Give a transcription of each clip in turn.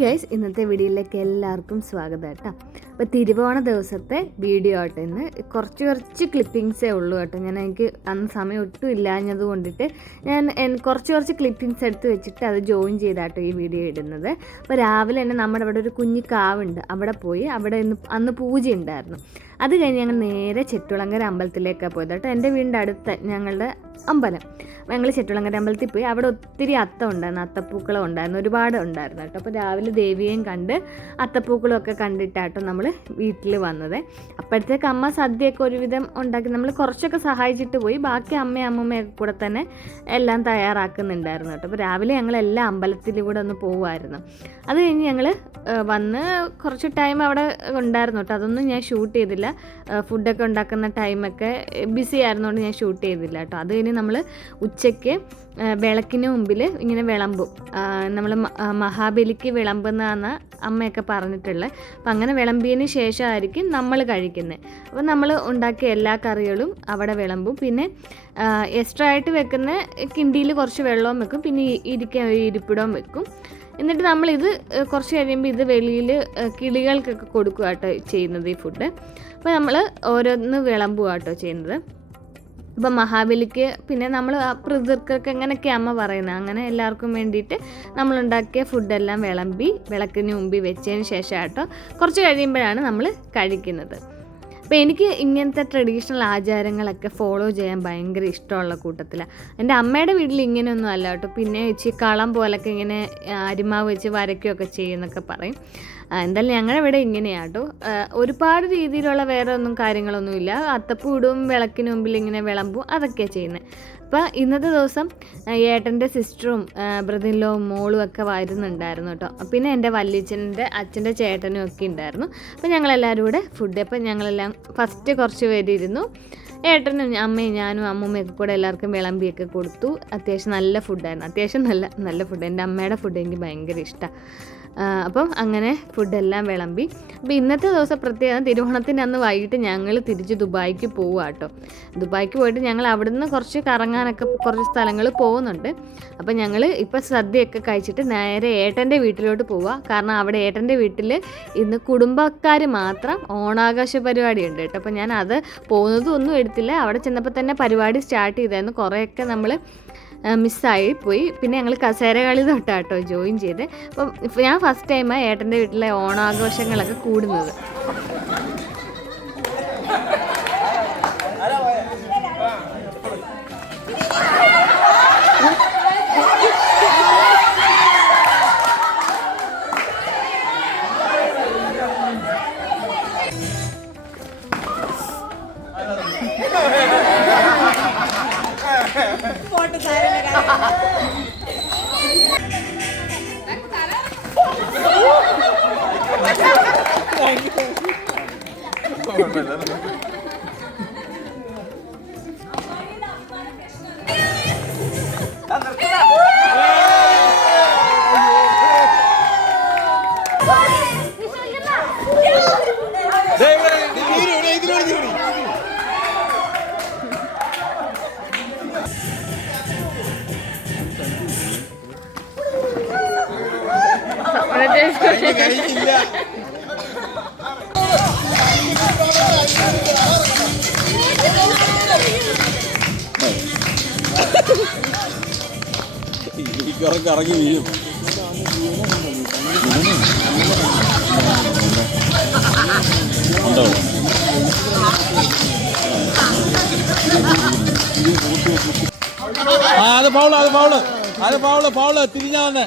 Guys, ഇന്നത്തെ വീഡിയോയിലേക്ക് എല്ലാവർക്കും സ്വാഗതം കേട്ടോ. അപ്പോൾ തിരുവോണ ദിവസത്തെ വീഡിയോ ആട്ടോ. ഇന്ന് കുറച്ച് ക്ലിപ്പിങ്സേ ഉള്ളൂ കേട്ടോ. എനിക്ക് അന്ന് സമയം ഒട്ടും ഇല്ലാഞ്ഞത് കൊണ്ടിട്ട് ഞാൻ കുറച്ച് ക്ലിപ്പിങ്സ് എടുത്ത് വെച്ചിട്ട് അത് ജോയിൻ ചെയ്താട്ടോ ഈ വീഡിയോ ഇടുന്നത്. അപ്പോൾ രാവിലെ തന്നെ നമ്മുടെ അവിടെ ഒരു കുഞ്ഞി കാവുണ്ട്, അവിടെ പോയി അവിടെ അന്ന് പൂജ ഉണ്ടായിരുന്നു. അത് കഴിഞ്ഞ് ഞങ്ങൾ നേരെ ചെട്ടുളങ്ങര അമ്പലത്തിലേക്കാണ് പോയത് കേട്ടോ. എൻ്റെ വീടിൻ്റെ അടുത്ത് ഞങ്ങളുടെ അമ്പലം. ഞങ്ങൾ ചെട്ടുളങ്ങര അമ്പലത്തിൽ പോയി. അവിടെ ഒത്തിരി അത്തം ഉണ്ടായിരുന്നു, അത്തപ്പൂക്കളം ഉണ്ടായിരുന്നു, ഒരുപാട് ഉണ്ടായിരുന്നു കേട്ടോ. അപ്പോൾ രാവിലെ ദേവിയെയും കണ്ട് അത്തപ്പൂക്കളമൊക്കെ കണ്ടിട്ടാട്ടോ നമ്മൾ വീട്ടിൽ വന്നത്. അപ്പോഴത്തേക്ക് അമ്മ സദ്യയൊക്കെ ഒരുവിധം ഉണ്ടാക്കി നമ്മൾ കുറച്ചൊക്കെ സഹായിച്ചിട്ട് പോയി. ബാക്കി അമ്മയൊക്കെ കൂടെ തന്നെ എല്ലാം തയ്യാറാക്കുന്നുണ്ടായിരുന്നു കേട്ടോ. അപ്പോൾ രാവിലെ ഞങ്ങളെല്ലാം അമ്പലത്തിലൂടെ ഒന്ന് പോകുമായിരുന്നു. അത് കഴിഞ്ഞ് ഞങ്ങൾ വന്ന് കുറച്ച് ടൈം അവിടെ ഉണ്ടായിരുന്നു കേട്ടോ. അതൊന്നും ഞാൻ ഷൂട്ട് ചെയ്തില്ല. ഫുഡൊക്കെ ഉണ്ടാക്കുന്ന ടൈമൊക്കെ ബിസി ആയിരുന്നുകൊണ്ട് ഞാൻ ഷൂട്ട് ചെയ്തില്ല കേട്ടോ. അത് കഴിഞ്ഞ് നമ്മൾ ഉച്ചയ്ക്ക് വിളക്കിന് മുമ്പിൽ ഇങ്ങനെ വിളമ്പും. നമ്മൾ മഹാബലിക്ക് വിളമ്പുന്നതാണ് അമ്മയൊക്കെ പറഞ്ഞിട്ടുള്ളത്. അപ്പം അങ്ങനെ വിളമ്പിയതിന് ശേഷമായിരിക്കും നമ്മൾ കഴിക്കുന്നത്. അപ്പോൾ നമ്മൾ ഉണ്ടാക്കിയ എല്ലാ കറികളും അവിടെ വിളമ്പും. പിന്നെ എക്സ്ട്രാ ആയിട്ട് വെക്കുന്ന കിണ്ടിയിൽ കുറച്ച് വെള്ളവും വെക്കും, പിന്നെ ഇരിപ്പിടവും വെക്കും. എന്നിട്ട് നമ്മളിത് കുറച്ച് കഴിയുമ്പോൾ ഇത് വെളിയിൽ കിളികൾക്കൊക്കെ കൊടുക്കുക കേട്ടോ ചെയ്യുന്നത് ഈ ഫുഡ്. അപ്പോൾ നമ്മൾ ഓരോന്ന് വിളമ്പുക കേട്ടോ ചെയ്യുന്നത്. ഇപ്പം മഹാബലിക്ക് പിന്നെ നമ്മൾ പിതൃക്കൾക്ക് അങ്ങനെയൊക്കെ അമ്മ പറയുന്നത്. അങ്ങനെ എല്ലാവർക്കും വേണ്ടിയിട്ട് നമ്മളുണ്ടാക്കിയ ഫുഡെല്ലാം വിളമ്പി വിളക്കിന് മുമ്പിൽ വെച്ചതിന് ശേഷം കേട്ടോ കുറച്ച് കഴിയുമ്പോഴാണ് നമ്മൾ കഴിക്കുന്നത്. അപ്പോൾ എനിക്ക് ഇങ്ങനത്തെ ട്രഡീഷണൽ ആചാരങ്ങളൊക്കെ ഫോളോ ചെയ്യാൻ ഭയങ്കര ഇഷ്ടമുള്ള കൂട്ടത്തിലാണ്. എൻ്റെ അമ്മയുടെ വീട്ടിൽ ഇങ്ങനെയൊന്നും അല്ല കേട്ടോ. പിന്നെ ഇച്ചിരി കളം പോലൊക്കെ ഇങ്ങനെ അരിമാവ് വെച്ച് വരയ്ക്കുകയൊക്കെ ചെയ്യുമെന്നൊക്കെ പറയും. എന്തായാലും ഞങ്ങളുടെ ഇവിടെ ഇങ്ങനെയാട്ടോ. ഒരുപാട് രീതിയിലുള്ള വേറെ ഒന്നും കാര്യങ്ങളൊന്നുമില്ല. അത്തപ്പൂടും വിളക്കിന് മുമ്പിൽ ഇങ്ങനെ വിളമ്പും, അതൊക്കെയാണ് ചെയ്യുന്നത്. അപ്പോൾ ഇന്നത്തെ ദിവസം ഏട്ടൻ്റെ സിസ്റ്ററും ബ്രദറിൻലോവും മോളും ഒക്കെ വരുന്നുണ്ടായിരുന്നു കേട്ടോ. പിന്നെ എൻ്റെ വല്യച്ഛൻ്റെ അച്ഛൻ്റെ ചേട്ടനും ഒക്കെ ഉണ്ടായിരുന്നു. അപ്പോൾ ഞങ്ങളെല്ലാവരും കൂടെ ഫുഡ്, അപ്പോൾ ഞങ്ങളെല്ലാം ഫസ്റ്റ് കുറച്ച് പേര് ഇരുന്നു. ഏട്ടനും അമ്മയും ഞാനും അമ്മൂമ്മയൊക്കെ കൂടെ എല്ലാവർക്കും വിളമ്പിയൊക്കെ കൊടുത്തു. അത്യാവശ്യം നല്ല ഫുഡായിരുന്നു, അത്യാവശ്യം നല്ല ഫുഡ്. എൻ്റെ അമ്മയുടെ ഫുഡ് എനിക്ക് ഭയങ്കര ഇഷ്ടമാണ്. അപ്പം അങ്ങനെ ഫുഡെല്ലാം വിളമ്പി. അപ്പോൾ ഇന്നത്തെ ദിവസം പ്രത്യേകം തിരുവോണത്തിൻ്റെ അന്ന് വൈകിട്ട് ഞങ്ങൾ തിരിച്ച് ദുബായിക്ക് പോവുക കേട്ടോ. ദുബായിക്ക് പോയിട്ട് ഞങ്ങൾ അവിടുന്ന് കുറച്ച് കറങ്ങാനൊക്കെ കുറച്ച് സ്ഥലങ്ങൾ പോകുന്നുണ്ട്. അപ്പോൾ ഞങ്ങൾ ഇപ്പോൾ സദ്യയൊക്കെ കഴിച്ചിട്ട് നേരെ ഏട്ടൻ്റെ വീട്ടിലോട്ട് പോവുക. കാരണം അവിടെ ഏട്ടൻ്റെ വീട്ടിൽ ഇന്ന് കുടുംബക്കാർ മാത്രം ഓണാഘോഷ പരിപാടി ഉണ്ട് കേട്ടോ. അപ്പോൾ ഞാൻ അത് പോകുന്നതും ഒന്നും എടുത്തില്ല. അവിടെ ചെന്നപ്പോൾ തന്നെ പരിപാടി സ്റ്റാർട്ട് ചെയ്തായിരുന്നു. കുറേയൊക്കെ നമ്മൾ മിസ്സായി പോയി. പിന്നെ ഞങ്ങൾ കസേര കളി തൊട്ടാട്ടോ ജോയിൻ ചെയ്ത്. അപ്പം ഞാൻ ഫസ്റ്റ് ടൈമാണ് ഏട്ടൻ്റെ വീട്ടിലെ ഓണാഘോഷങ്ങളൊക്കെ കൂടുന്നത്. കറങ്ങി വീഴും. ഉണ്ടോ? അത് പൗള് തിരിഞ്ഞാ വന്ന്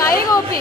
കൈകൂപ്പി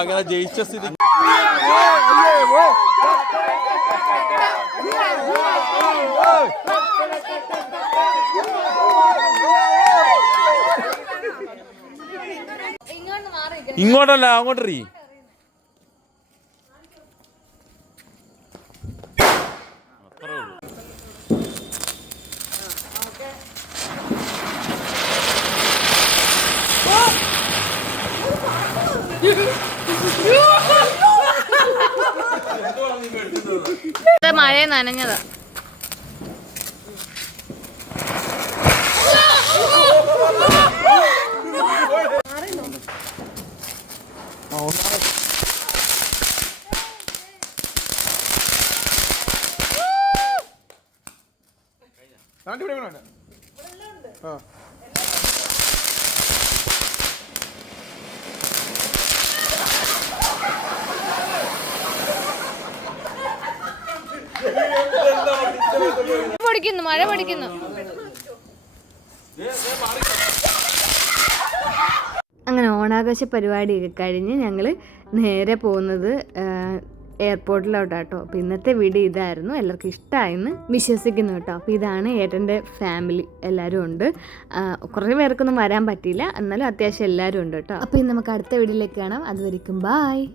അങ്ങനെ ജയിച്ച സ്ഥിതി ഇങ്ങോട്ടല്ല അങ്ങോട്ടറി. മഴ നനഞ്ഞതാ. മഴ പഠിക്കുന്നു. അങ്ങനെ ഓണാഘോഷ പരിപാടിയൊക്കെ കഴിഞ്ഞ് ഞങ്ങൾ നേരെ പോകുന്നത് എയർപോർട്ടിലോട്ടാട്ടോ. അപ്പോൾ ഇന്നത്തെ വീഡിയോ ഇതായിരുന്നു. എല്ലാവർക്കും ഇഷ്ടമായെന്ന് വിശ്വസിക്കുന്നു കേട്ടോ. അപ്പോൾ ഇതാണ് ഏട്ടൻ്റെ ഫാമിലി, എല്ലാവരും ഉണ്ട്. കുറേ പേർക്കൊന്നും വരാൻ പറ്റിയില്ല, എന്നാലും അത്യാവശ്യം എല്ലാവരും ഉണ്ട് കേട്ടോ. അപ്പോൾ ഇന്ന് നമുക്ക് അടുത്ത വീഡിയോയിലേക്ക് കാണാം. അതുവരെയ്ക്കും ബായ്.